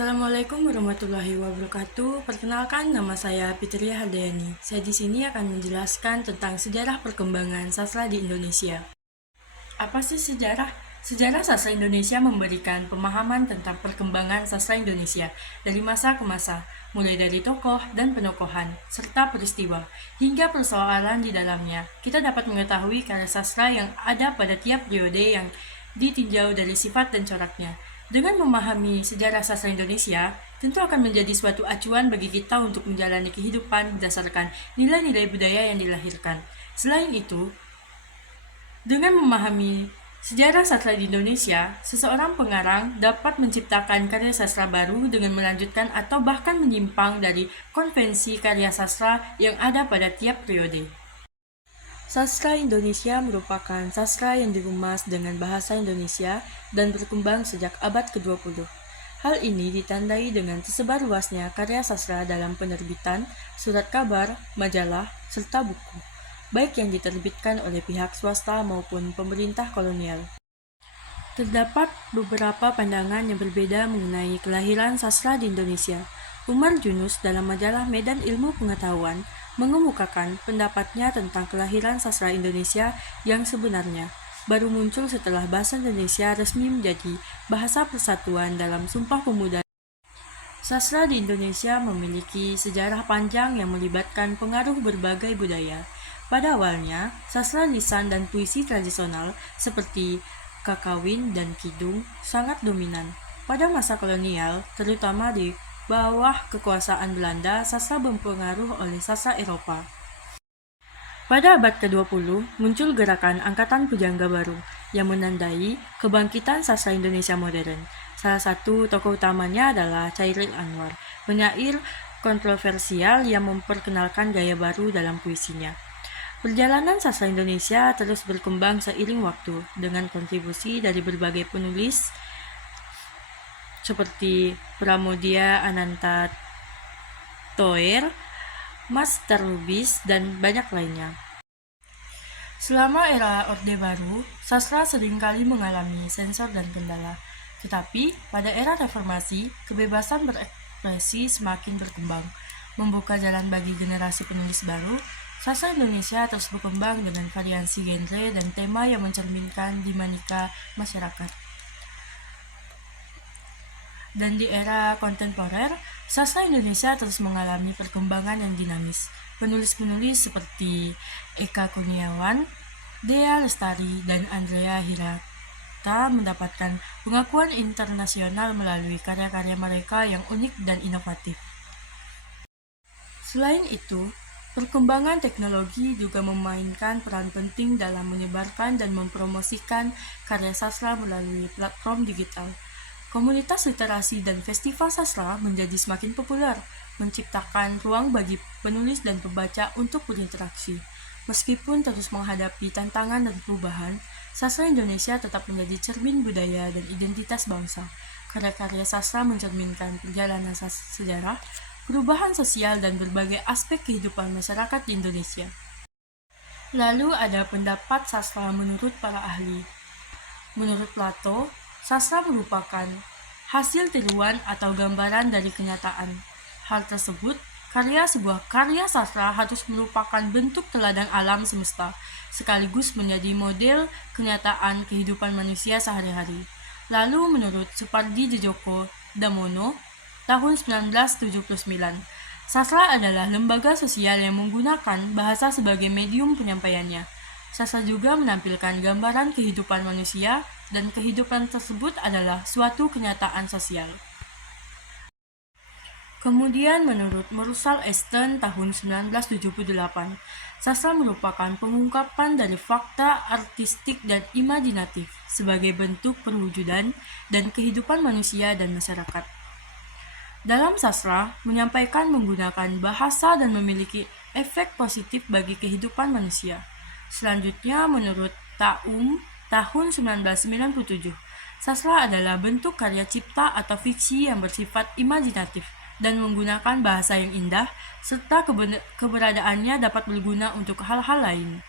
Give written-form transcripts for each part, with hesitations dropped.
Assalamualaikum warahmatullahi wabarakatuh. Perkenalkan, nama saya Fitria Hardayani. Saya di sini akan menjelaskan tentang sejarah perkembangan sastra di Indonesia. Apa sih sejarah? Sejarah sastra Indonesia memberikan pemahaman tentang perkembangan sastra Indonesia dari masa ke masa, mulai dari tokoh dan penokohan, serta peristiwa, hingga persoalan di dalamnya. Kita dapat mengetahui karya sastra yang ada pada tiap periode yang ditinjau dari sifat dan coraknya. Dengan memahami sejarah sastra Indonesia, tentu akan menjadi suatu acuan bagi kita untuk menjalani kehidupan berdasarkan nilai-nilai budaya yang dilahirkan. Selain itu, dengan memahami sejarah sastra di Indonesia, seseorang pengarang dapat menciptakan karya sastra baru dengan melanjutkan atau bahkan menyimpang dari konvensi karya sastra yang ada pada tiap periode. Sastra Indonesia merupakan sastra yang dikemas dengan bahasa Indonesia dan berkembang sejak abad ke-20. Hal ini ditandai dengan tersebar luasnya karya sastra dalam penerbitan, surat kabar, majalah, serta buku, baik yang diterbitkan oleh pihak swasta maupun pemerintah kolonial. Terdapat beberapa pandangan yang berbeda mengenai kelahiran sastra di Indonesia. Umar Junus dalam majalah Medan Ilmu Pengetahuan mengemukakan pendapatnya tentang kelahiran sastra Indonesia yang sebenarnya baru muncul setelah bahasa Indonesia resmi menjadi bahasa persatuan dalam Sumpah Pemuda. Sastra di Indonesia memiliki sejarah panjang yang melibatkan pengaruh berbagai budaya. Pada awalnya, sastra lisan dan puisi tradisional seperti kakawin dan kidung sangat dominan. Pada masa kolonial, terutama di bawah kekuasaan Belanda, sastra berpengaruh oleh sastra Eropa. Pada abad ke-20, muncul gerakan Angkatan Pujangga Baru yang menandai kebangkitan sastra Indonesia modern. Salah satu tokoh utamanya adalah Chairil Anwar, penyair kontroversial yang memperkenalkan gaya baru dalam puisinya. Perjalanan sastra Indonesia terus berkembang seiring waktu dengan kontribusi dari berbagai penulis seperti Pramoedya Ananta Thoer, Master Lubis, dan banyak lainnya. Selama era Orde Baru, sastra seringkali mengalami sensor dan kendala. Tetapi, pada era reformasi, kebebasan berekspresi semakin berkembang, membuka jalan bagi generasi penulis baru. Sastra Indonesia terus berkembang dengan variasi genre dan tema yang mencerminkan dinamika masyarakat. Dan di era kontemporer, sastra Indonesia terus mengalami perkembangan yang dinamis. Penulis-penulis seperti Eka Kurniawan, Dea Lestari, dan Andrea Hirata mendapatkan pengakuan internasional melalui karya-karya mereka yang unik dan inovatif. Selain itu, perkembangan teknologi juga memainkan peran penting dalam menyebarkan dan mempromosikan karya sastra melalui platform digital. Komunitas literasi dan festival sastra menjadi semakin populer, menciptakan ruang bagi penulis dan pembaca untuk berinteraksi. Meskipun terus menghadapi tantangan dan perubahan, sastra Indonesia tetap menjadi cermin budaya dan identitas bangsa. Karya-karya sastra mencerminkan perjalanan sejarah, perubahan sosial, dan berbagai aspek kehidupan masyarakat di Indonesia. Lalu ada pendapat sastra menurut para ahli. Menurut Plato, sastra merupakan hasil tiruan atau gambaran dari kenyataan. Hal tersebut, sebuah karya sastra harus merupakan bentuk teladan alam semesta, sekaligus menjadi model kenyataan kehidupan manusia sehari-hari. Lalu menurut Supardi Djoko Damono, tahun 1979, sastra adalah lembaga sosial yang menggunakan bahasa sebagai medium penyampaiannya. Sastra juga menampilkan gambaran kehidupan manusia, dan kehidupan tersebut adalah suatu kenyataan sosial. Kemudian menurut Mursal Esten tahun 1978, sastra merupakan pengungkapan dari fakta artistik dan imajinatif sebagai bentuk perwujudan dan kehidupan manusia dan masyarakat. Dalam sastra, menyampaikan menggunakan bahasa dan memiliki efek positif bagi kehidupan manusia. Selanjutnya, menurut Taum tahun 1997, sastra adalah bentuk karya cipta atau fiksi yang bersifat imajinatif dan menggunakan bahasa yang indah, serta keberadaannya dapat berguna untuk hal-hal lain.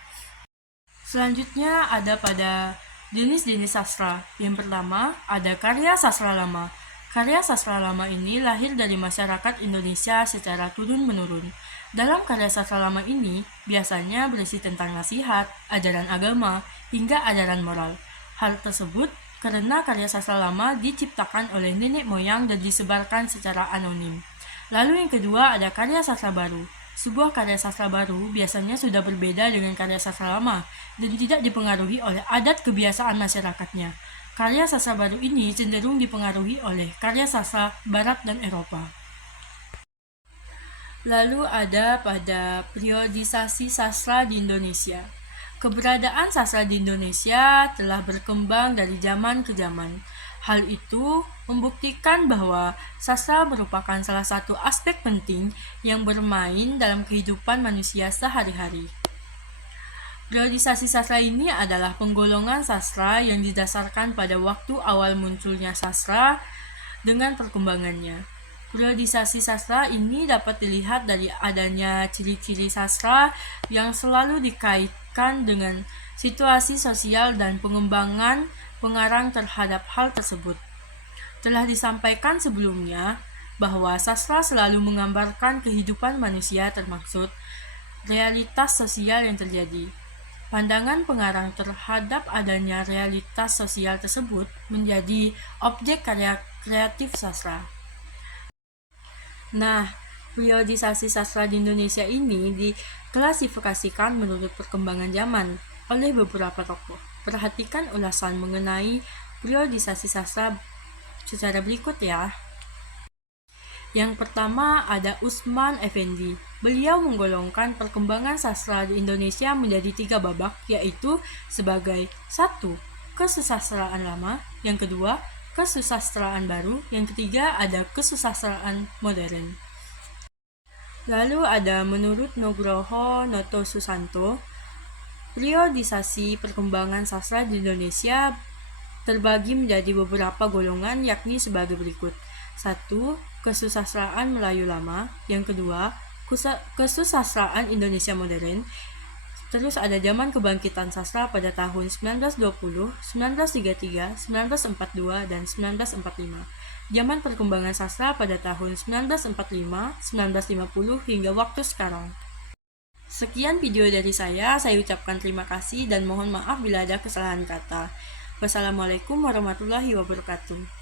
Selanjutnya ada pada jenis-jenis sastra. Yang pertama, ada karya sastra lama. Karya sastra lama ini lahir dari masyarakat Indonesia secara turun-menurun. Dalam karya sastra lama ini, biasanya berisi tentang nasihat, ajaran agama, hingga ajaran moral. Hal tersebut karena karya sastra lama diciptakan oleh nenek moyang dan disebarkan secara anonim. Lalu yang kedua ada karya sastra baru. Sebuah karya sastra baru biasanya sudah berbeda dengan karya sastra lama dan tidak dipengaruhi oleh adat kebiasaan masyarakatnya. Karya sastra baru ini cenderung dipengaruhi oleh karya sastra Barat dan Eropa. Lalu ada pada periodisasi sastra di Indonesia. Keberadaan sastra di Indonesia telah berkembang dari zaman ke zaman. Hal itu membuktikan bahwa sastra merupakan salah satu aspek penting yang bermain dalam kehidupan manusia sehari-hari. Periodisasi sastra ini adalah penggolongan sastra yang didasarkan pada waktu awal munculnya sastra dengan perkembangannya. Periodisasi sastra ini dapat dilihat dari adanya ciri-ciri sastra yang selalu dikaitkan dengan situasi sosial dan pengembangan pengarang terhadap hal tersebut. Telah disampaikan sebelumnya bahwa sastra selalu menggambarkan kehidupan manusia termaksud realitas sosial yang terjadi. Pandangan pengarang terhadap adanya realitas sosial tersebut menjadi objek karya kreatif sastra. Nah, periodisasi sastra di Indonesia ini diklasifikasikan menurut perkembangan zaman oleh beberapa tokoh. Perhatikan ulasan mengenai periodisasi sastra secara berikut ya. Yang pertama ada Usman Effendi. Beliau menggolongkan perkembangan sastra di Indonesia menjadi 3 babak, yaitu sebagai 1. Kesusastraan lama, yang kedua, kesusastraan baru, yang ketiga ada kesusastraan modern. Lalu ada menurut Nugroho Noto Susanto, periodisasi perkembangan sastra di Indonesia terbagi menjadi beberapa golongan yakni sebagai berikut. 1. Kesusastraan Melayu lama. Yang kedua, kesusastraan Indonesia modern. Terus ada zaman kebangkitan sastra pada tahun 1920, 1933, 1942, dan 1945. Zaman perkembangan sastra pada tahun 1945, 1950, hingga waktu sekarang. Sekian video dari saya ucapkan terima kasih dan mohon maaf bila ada kesalahan kata. Wassalamualaikum warahmatullahi wabarakatuh.